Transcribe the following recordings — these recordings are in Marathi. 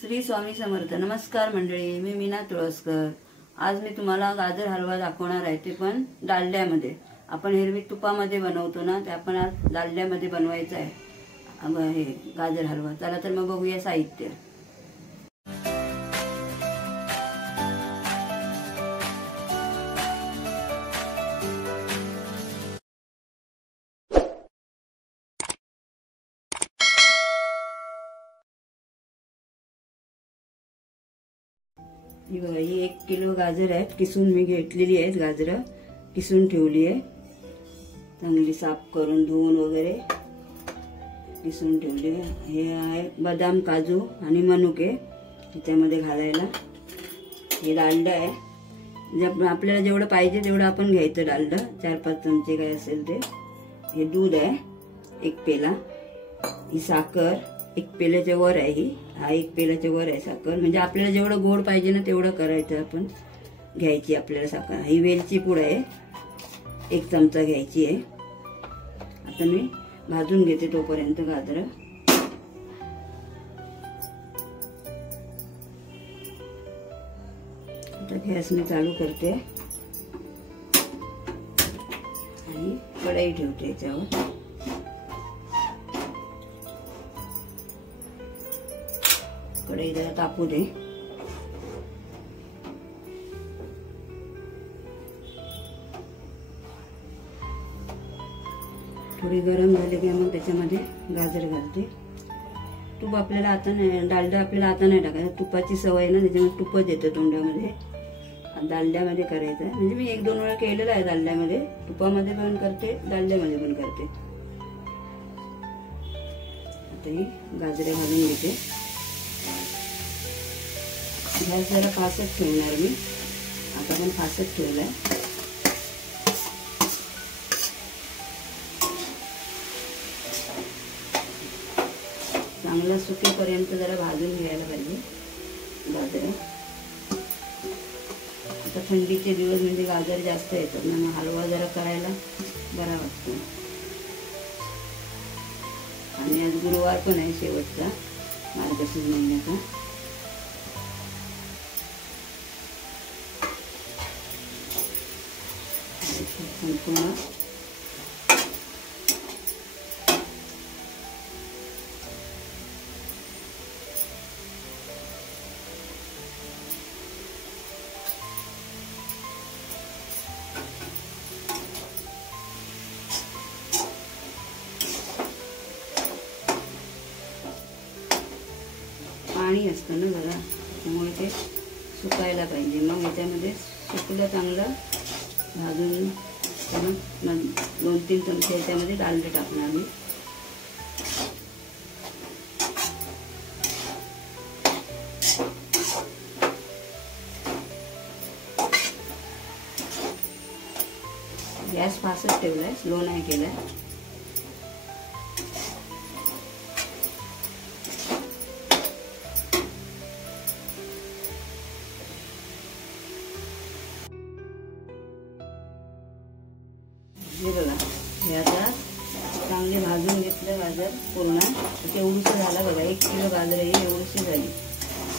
श्री स्वामी समर्थ। नमस्कार मंडळी, मी मीना तुळसकर। आज मी तुम्हाला गाजर हलवा दाखवणार आहे, ते पण डालड्यामध्ये। आपण एरवी तुपामध्ये बनवतो ना, ते आपण आज डालड्यामध्ये बनवायचं आहे हे गाजर हलवा। चला तर मग बघूया साहित्य। ही बघा, ही 1 किलो गाजर आहेत, किसून मी घेतलेली आहेत। गाजर किसून ठेवली आहे, चांगली साफ करून धुवून वगैरे किसून ठेवली आहे। हे आहे बदाम, काजू आणि मनुके त्याच्यामध्ये घालायला। हे डालडा आहे, आपल्याला जेवढं पाहिजे तेवढं आपण घ्यायचं डालडा, 4-5 चमचे काय असेल ते। हे दूध आहे 1 पेला, ही साखर 1 पेल्याच्या वर आहे, ही 1 पेल्याच्या वर आहे साखर। म्हणजे आपल्याला जेवढं गोड पाहिजे ना तेवढं करायचं, आपण घ्यायची आपल्याला साखर। ही वेलची पूड आहे 1 चमचा घ्यायची आहे। आता मी भाजून घेते तोपर्यंत गाजर। आता गॅस मी चालू करते आणि कढई ठेवते याच्यावर। कढई जरा तापू दे। थोडी गरम झाली की मग त्याच्यामध्ये गाजर घालते। तूप आपल्याला आता नाही, डालडा आपल्याला आता नाही टाकायचं, तुपाची सवय ना, त्याच्यामुळे तुपच येतं तोंडामध्ये। डालड्यामध्ये करायचं आहे, म्हणजे मी 1-2 वेळा केलेलं आहे डालड्यामध्ये, तुपामध्ये पण करते, डालड्यामध्ये पण करते। आता ही गाजरे घालून घेते। गॅस जरा फास्टच ठेवणार मी, आता पण फास्टच ठेवलाय। चांगला सुकेपर्यंत जरा भाजून घ्यायला पाहिजे गाजर। आता थंडीचे दिवस म्हणजे गाजर जास्त येतात ना, मग हलवा जरा करायला बरा वाटतो। आणि आज गुरुवार पण आहे, शेवटचा मार्गशीर्ष महिन्याचा। संपूर्ण पाणी असतं ना जरा, त्यामुळे ते सुकायला पाहिजे। मग याच्यामध्ये सुकलं चांगलं भाजून, मग 2-3 चमचे याच्यामध्ये डालडा टाकणार मी। गॅस फास्टच ठेवलाय, स्लो नाही केलाय। हे बघा, हे आता चांगले भाजून घेतलं गाजर पूर्ण। एवढूसं झालं बघा, 1 किलो गाजर आहे, एवढूशी झाली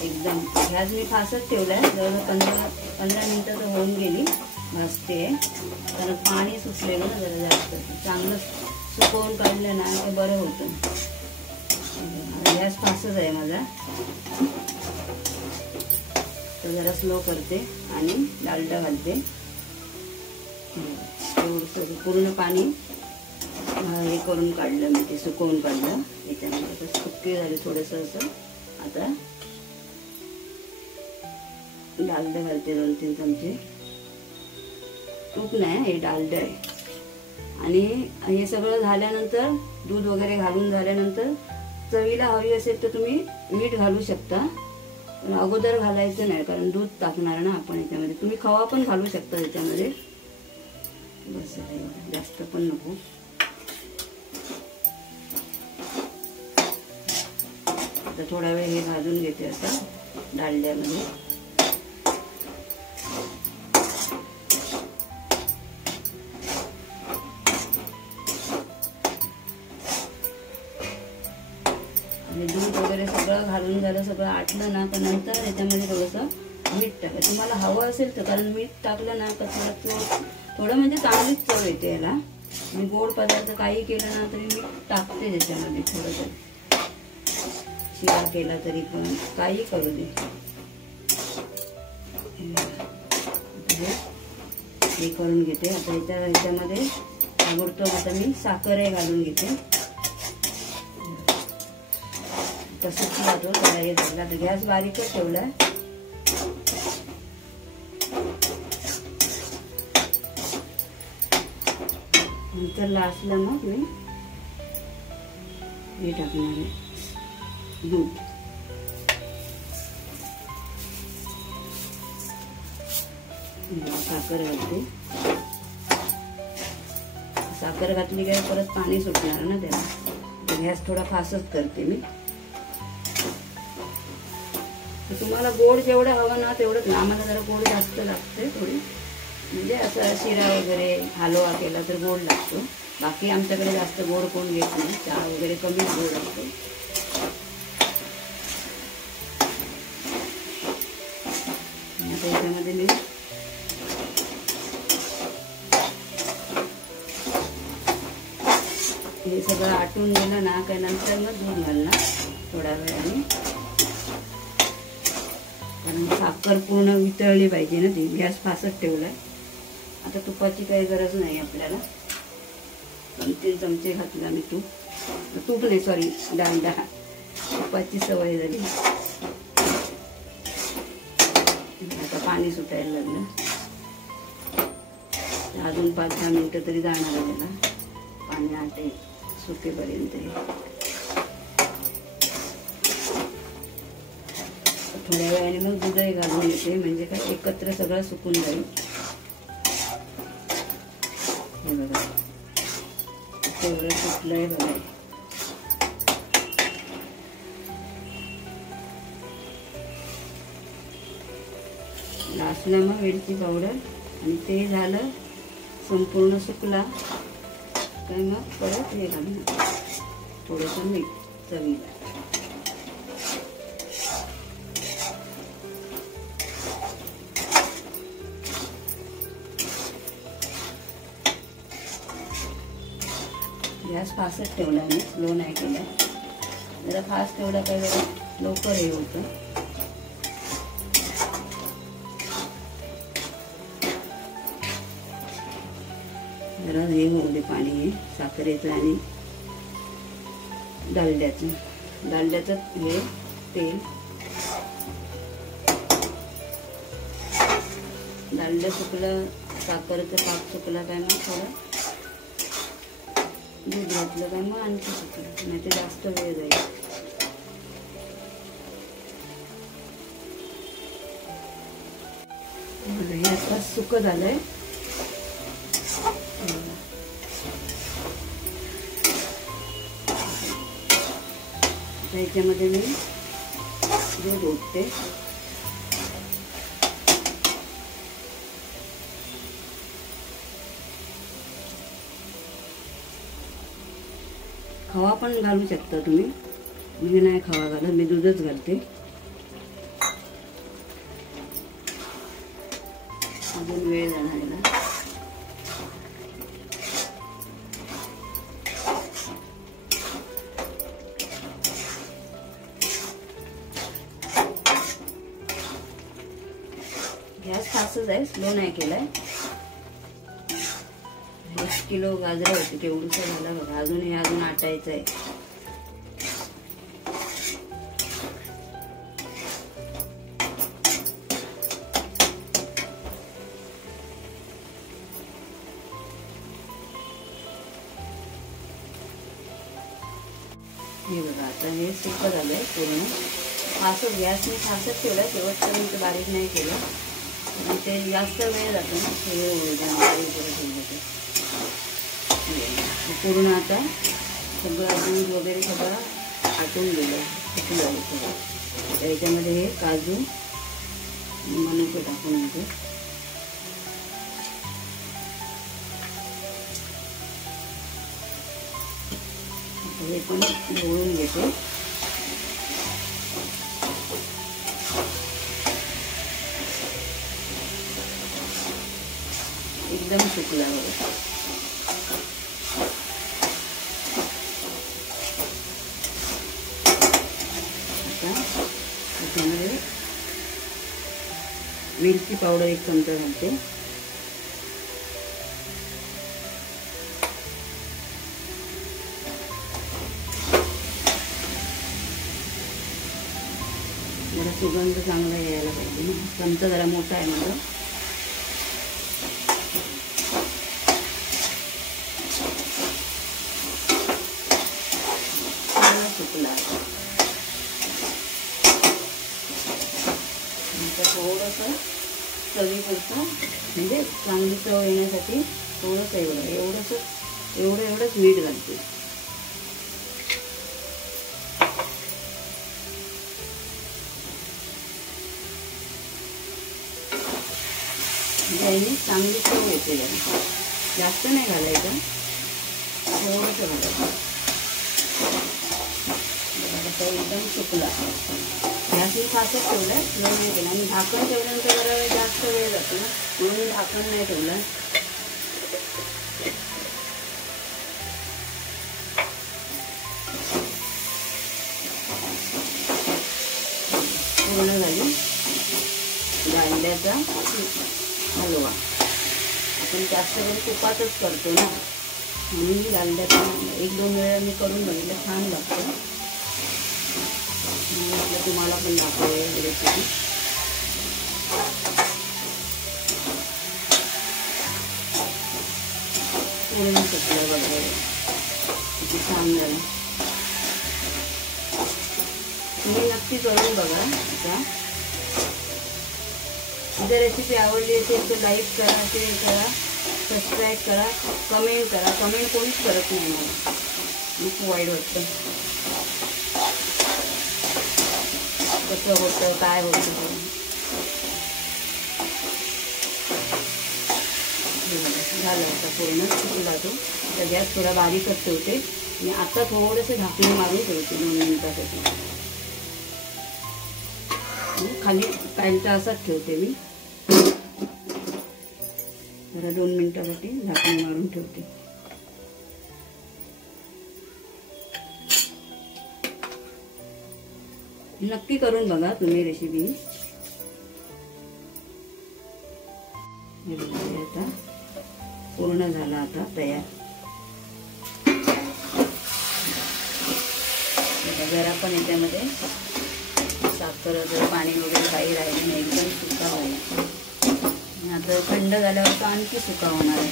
एकदम। गॅस मी फास्टच ठेवलाय, जवळजवळ 15 मिनिटं तर होऊन गेली भाजते। कारण पाणी सुटलेलं ना जरा जास्त, चांगलं सुकवून काढलं ना ते बरं होतं। गॅस फास्टच आहे माझा, तर जरा स्लो करते आणि डालडा घालते। पूर्ण पाणी हे करून काढलं मी, ते सुकवून काढलं याच्यामध्ये। सुके झाले थोडंसं असं। आता डालडा घालते 2-3 चमचे। तूप नाही, हे डालडा आहे। आणि हे सगळं झाल्यानंतर, दूध वगैरे घालून झाल्यानंतर, चवीला हवी असेल तर तुम्ही मीठ घालू शकता, पण अगोदर घालायचं नाही, कारण दूध टाकणार ना आपण याच्यामध्ये। तुम्ही खवा पण घालू शकता त्याच्यामध्ये, बस जास्त पण नको। आता थोडा वेळ हे भाजून घेते आता डालड्यामध्ये। आणि दूध वगैरे सगळं घालून झालं, सगळं आटलं ना तर नंतर याच्यामध्ये थोडंसं मीठ टाका. तुम्हाला हवं असेल तर, कारण मीठ टाकलं ना तर थोडं म्हणजे चांगलीच चव येते याला. मी गोड पदार्थ काही केलं ना तरी मीठ टाकते त्याच्यामध्ये थोडंसं. शिरा केला तरी पण काही करू दे. हे करून घेते. आता ह्याच्यामध्ये ताबडतोब आता मी साखर घालून घेते. तसंच लागतो त्याला हे झाला तर गॅस बारीकच ठेवला. नंतर लास्टला मग मी हे टाकणार आहे दूध. साखर घालते. साखर घातली काय परत पाणी सुटणार ना त्याला. गॅस थोडा फास्टच करते मी. तुम्हाला गोड जेवढं हवं ना तेवढंच ना. आम्हाला जरा गोड जास्त लागते थोडी. म्हणजे असं शिरा वगैरे हलवा केला तर गोड लागतो. बाकी आमच्याकडे जास्त गोड कोण घेत नाही. चहा वगैरे कमीच गोड असतो. आता याच्यामध्ये मी हे सगळं आटून गेलं ना काय नंतर मग दूध घालणार थोड्या वेळाने. कारण साखर पूर्ण वितळली पाहिजे ना ती. गॅस फासच ठेवलाय. आता तुपाची काही गरज नाही आपल्याला. 2-3 चमचे घातला मी तूप नाही सॉरी डालडा. तुपाची सवय झाली. आता पाणी सुटायला लागलं. अजून 5-10 मिनिटं तरी जाणार आहे त्याला. पाणी आटे सुकेपर्यंत. थोड्या वेळाने मग दूधही घालून येते. म्हणजे काय एकत्र सगळं सुकून जाईल. हे बघा तेवढं सुकलंय बघा. लास्टला मग वेलची पावडर. आणि ते झालं संपूर्ण सुकला काय मग परत हे घालणार थोडंसं मीठ चवीला. गॅस फास्टच ठेवला मी. स्लो नाही केला. जरा फास्ट ठेवला काही वेळा लवकर हे होतं. जरा हे होऊ दे पाणी हे साखरेचं आणि डालड्याचं. हे तेल डालडं सुकलं. साखरेचं पाक सुकला काय मग थोडं दूध घातलं काय मग आणखी सुकलं. नाही तर जास्त वेळ जाईल. हे आता सुकं झालंय. याच्यामध्ये मी दूध ओतते. खवा पण घालू शकता तुम्ही. मी नाही खवा घालत. मी दूधच घालते. अजून वेळ जाणार आहे ना. गॅस फास्टच आहे. स्लो नाही केलाय. 1 किलो गाजर होते केवढंसं झालं बघा. अजून आटायचं आहे. हे बघा आता हे सुकं झालंय पूर्ण. फास्ट गॅसने फास्टच ठेवलाय. शेवटपर्यंत बारीक नाही केलं. आणि ते जास्त वेळ जातो ना. पूर्ण आता सगळं दूध वगैरे सगळं आटून गेलं. त्याच्यामध्ये हे काजू मनुके टाकून घेते. हे पण ढवळून घेते. एकदम सुकला बघा. आता त्याच्यामध्ये मिरची पावडर 1 चमचा घालते. जरा सुगंध चांगला यायला पाहिजे. चमचा जरा मोठा आहे माझा. सुकला. थोडंसं चवीपुरतं म्हणजे चांगली चव येण्यासाठी थोडंसं एवढंच मीठ घालते. याने चांगली चव येते. जास्त नाही घालायचं, थोडंसं घालायचं. एकदम सुकला. गॅस मी फास्टच ठेवलं, स्लो नाही केला. आणि झाकण ठेवल्यानंतर जरा जास्त वेळ जातो ना, म्हणून झाकण नाही ठेवलं. पूर्ण झाली गांड्याचा हलवा. आपण जास्त करून तुपातच करतो ना, म्हणून गांड्याचा 1-2 वेळा मी करून बघितलं, छान लागतं. म्हटलं तुम्हाला पण दाखवूया रेसिपी. पूर्ण सुकलं वगैरे किती छान झालं. तुम्ही नक्की करून बघा. आता जर रेसिपी आवडली असेल तर लाईक करा, शेअर करा, सबस्क्राईब करा, कमेंट करा. कमेंट कोणीच करत नाही मला, खूप वाईट वाटतं. कसं होतं, काय होतं. झालं आता पूर्ण सुकला तो. तर गॅस थोडा बारीकच ठेवते आणि आता थोडंसं झाकण मारून ठेवते 2 मिनिटासाठी. खाली पॅनचा असाच ठेवते मी. जरा 2 मिनिटासाठी झाकण मारून ठेवते. नक्की करून बघा तुम्ही रेसिपी. आता पूर्ण झाला, आता तयार. जरा पण याच्यामध्ये साखर वगैरे पाणी वगैरे काही राहिले नाही, एकदम सुका होईल. आता थंड झाल्यावर तर आणखी सुका होणार आहे.